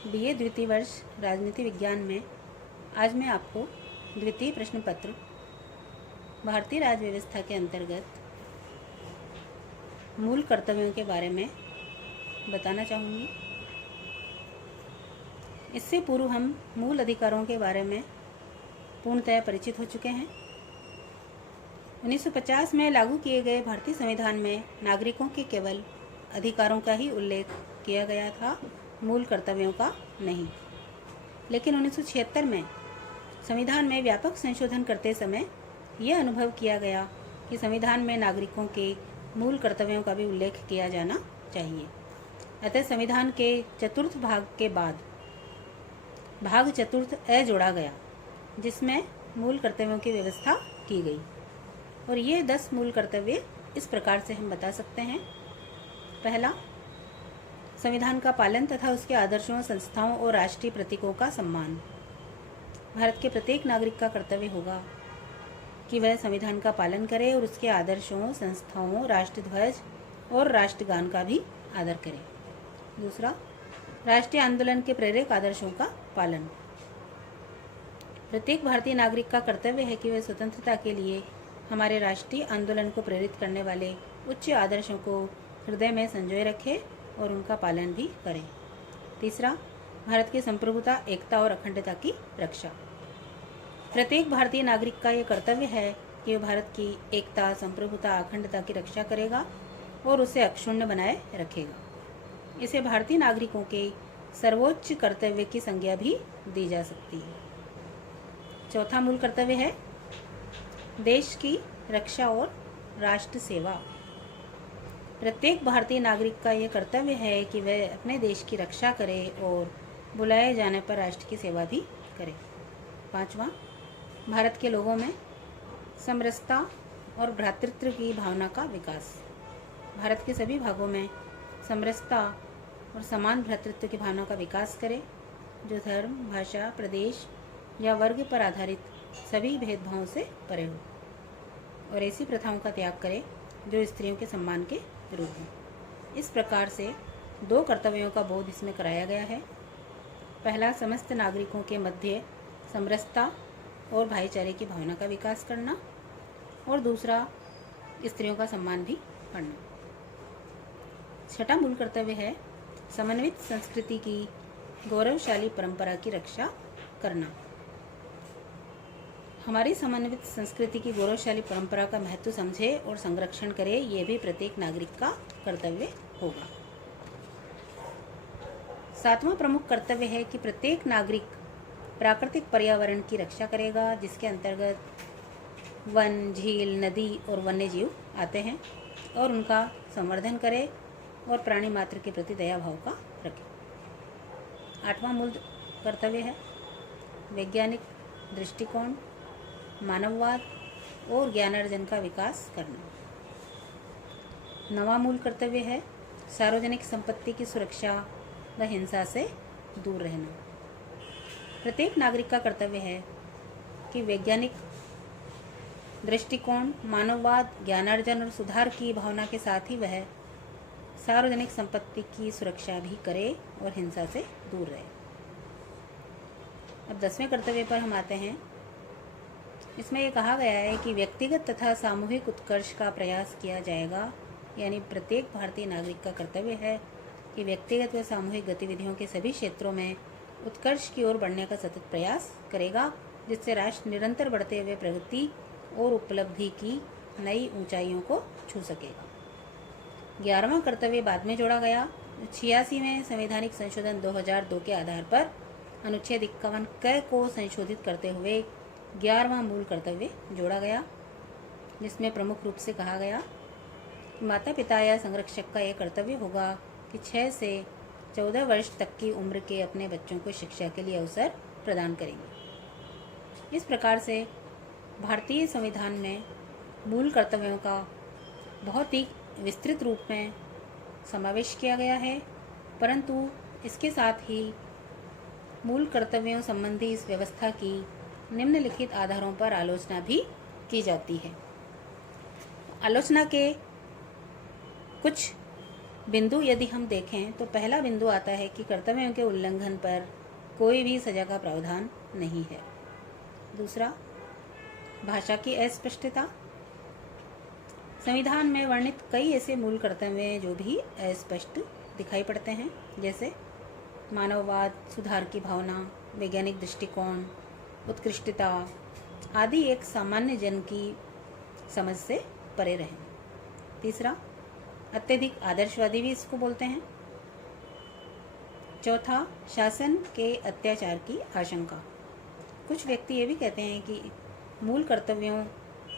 BA द्वितीय वर्ष राजनीति विज्ञान में आज मैं आपको द्वितीय प्रश्न पत्र भारतीय राज्य व्यवस्था के अंतर्गत मूल कर्तव्यों के बारे में बताना चाहूँगी। इससे पूर्व हम मूल अधिकारों के बारे में पूर्णतः परिचित हो चुके हैं। 1950 में लागू किए गए भारतीय संविधान में नागरिकों के केवल अधिकारों का ही उल्लेख किया गया था, मूल कर्तव्यों का नहीं। लेकिन 1976 में संविधान में व्यापक संशोधन करते समय यह अनुभव किया गया कि संविधान में नागरिकों के मूल कर्तव्यों का भी उल्लेख किया जाना चाहिए। अतः संविधान के चतुर्थ भाग के बाद भाग चतुर्थ अ जोड़ा गया, जिसमें मूल कर्तव्यों की व्यवस्था की गई। और ये 10 मूल कर्तव्य इस प्रकार से हम बता सकते हैं। पहला, संविधान का पालन तथा उसके आदर्शों, संस्थाओं और राष्ट्रीय प्रतीकों का सम्मान। भारत के प्रत्येक नागरिक का कर्तव्य होगा कि वह संविधान का पालन करे और उसके आदर्शों, संस्थाओं, राष्ट्रध्वज और राष्ट्रगान का भी आदर करे। दूसरा, राष्ट्रीय आंदोलन के प्रेरक आदर्शों का पालन। प्रत्येक भारतीय नागरिक का कर्तव्य है कि वह स्वतंत्रता के लिए हमारे राष्ट्रीय आंदोलन को प्रेरित करने वाले उच्च आदर्शों को हृदय में संजोए रखे और उनका पालन भी करें। तीसरा, भारत की संप्रभुता, एकता और अखंडता की रक्षा। प्रत्येक भारतीय नागरिक का यह कर्तव्य है कि वह भारत की एकता, संप्रभुता, अखंडता की रक्षा करेगा और उसे अक्षुण्ण बनाए रखेगा। इसे भारतीय नागरिकों के सर्वोच्च कर्तव्य की संज्ञा भी दी जा सकती है। चौथा मूल कर्तव्य है देश की रक्षा और राष्ट्र सेवा। प्रत्येक भारतीय नागरिक का यह कर्तव्य है कि वह अपने देश की रक्षा करे और बुलाए जाने पर राष्ट्र की सेवा भी करे। पांचवा, भारत के लोगों में समरसता और भ्रातृत्व की भावना का विकास। भारत के सभी भागों में समरसता और समान भ्रातृत्व की भावना का विकास करे, जो धर्म, भाषा, प्रदेश या वर्ग पर आधारित सभी भेदभावों से परे हो, और ऐसी प्रथाओं का त्याग करे जो स्त्रियों के सम्मान के विरुद्ध हो। इस प्रकार से 2 कर्तव्यों का बोध इसमें कराया गया है। पहला, समस्त नागरिकों के मध्य समरसता और भाईचारे की भावना का विकास करना, और दूसरा, स्त्रियों का सम्मान भी करना। छठा मूल कर्तव्य है समन्वित संस्कृति की गौरवशाली परंपरा की रक्षा करना। हमारी समन्वित संस्कृति की गौरवशाली परंपरा का महत्व समझे और संरक्षण करे, ये भी प्रत्येक नागरिक का कर्तव्य होगा। 7वां प्रमुख कर्तव्य है कि प्रत्येक नागरिक प्राकृतिक पर्यावरण की रक्षा करेगा, जिसके अंतर्गत वन, झील, नदी और वन्य जीव आते हैं, और उनका संवर्धन करे और प्राणी मात्र के प्रति दया भाव का रखे। 8वां मूल कर्तव्य है वैज्ञानिक दृष्टिकोण, मानववाद और ज्ञानार्जन का विकास करना। 9वां मूल कर्तव्य है सार्वजनिक संपत्ति की सुरक्षा व हिंसा से दूर रहना। प्रत्येक नागरिक का कर्तव्य है कि वैज्ञानिक दृष्टिकोण, मानववाद, ज्ञानार्जन और सुधार की भावना के साथ ही वह सार्वजनिक संपत्ति की सुरक्षा भी करे और हिंसा से दूर रहे। अब 10वें कर्तव्य पर हम आते हैं। इसमें यह कहा गया है कि व्यक्तिगत तथा सामूहिक उत्कर्ष का प्रयास किया जाएगा। यानी प्रत्येक भारतीय नागरिक का कर्तव्य है कि व्यक्तिगत व सामूहिक गतिविधियों के सभी क्षेत्रों में उत्कर्ष की ओर बढ़ने का सतत प्रयास करेगा, जिससे राष्ट्र निरंतर बढ़ते हुए प्रगति और उपलब्धि की नई ऊंचाइयों को छू सकेगा। 11वां कर्तव्य बाद में जोड़ा गया। 86वें संवैधानिक संशोधन 2002 के आधार पर अनुच्छेद 51 क को संशोधित करते हुए 11वां मूल कर्तव्य जोड़ा गया, जिसमें प्रमुख रूप से कहा गया कि माता पिता या संरक्षक का यह कर्तव्य होगा कि 6 से 14 वर्ष तक की उम्र के अपने बच्चों को शिक्षा के लिए अवसर प्रदान करेंगे। इस प्रकार से भारतीय संविधान में मूल कर्तव्यों का बहुत ही विस्तृत रूप में समावेश किया गया है, परंतु इसके साथ ही मूल कर्तव्यों संबंधी इस व्यवस्था की निम्नलिखित आधारों पर आलोचना भी की जाती है। आलोचना के कुछ बिंदु यदि हम देखें तो पहला बिंदु आता है कि कर्तव्यों के उल्लंघन पर कोई भी सजा का प्रावधान नहीं है। दूसरा, भाषा की अस्पष्टता। संविधान में वर्णित कई ऐसे मूल कर्तव्य हैं जो भी अस्पष्ट दिखाई पड़ते हैं, जैसे मानववाद, सुधार की भावना, वैज्ञानिक दृष्टिकोण, उत्कृष्टता आदि एक सामान्य जन की समझ से परे रहें। तीसरा, अत्यधिक आदर्शवादी भी इसको बोलते हैं। चौथा, शासन के अत्याचार की आशंका। कुछ व्यक्ति ये भी कहते हैं कि मूल कर्तव्यों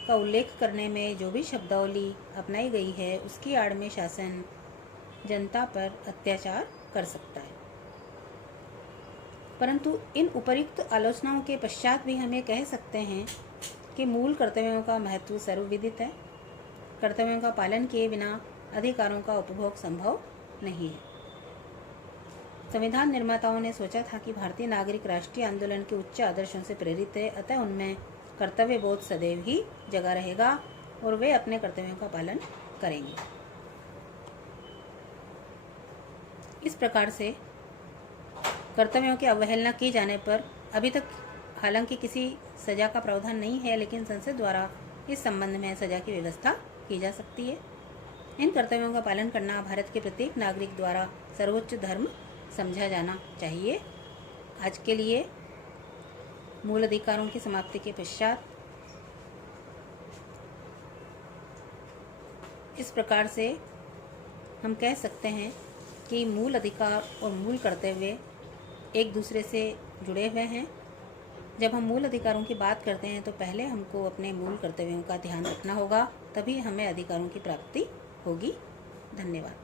का उल्लेख करने में जो भी शब्दावली अपनाई गई है उसकी आड़ में शासन जनता पर अत्याचार कर सकता है। परंतु इन उपर्युक्त आलोचनाओं के पश्चात भी हम ये कह सकते हैं कि मूल कर्तव्यों का महत्व सर्वविदित है। कर्तव्यों का पालन किए बिना अधिकारों का उपभोग संभव नहीं है। संविधान निर्माताओं ने सोचा था कि भारतीय नागरिक राष्ट्रीय आंदोलन के उच्च आदर्शों से प्रेरित है, अतः उनमें कर्तव्य बोध सदैव ही जगा रहेगा और वे अपने कर्तव्यों का पालन करेंगे। इस प्रकार से कर्तव्यों की अवहेलना की जाने पर अभी तक हालांकि किसी सजा का प्रावधान नहीं है, लेकिन संसद द्वारा इस संबंध में सजा की व्यवस्था की जा सकती है। इन कर्तव्यों का पालन करना भारत के प्रत्येक नागरिक द्वारा सर्वोच्च धर्म समझा जाना चाहिए। आज के लिए मूल अधिकारों की समाप्ति के पश्चात इस प्रकार से हम कह सकते हैं कि मूल अधिकार और मूल कर्तव्य एक दूसरे से जुड़े हुए हैं। जब हम मूल अधिकारों की बात करते हैं तो पहले हमको अपने मूल कर्तव्यों का ध्यान रखना होगा, तभी हमें अधिकारों की प्राप्ति होगी। धन्यवाद।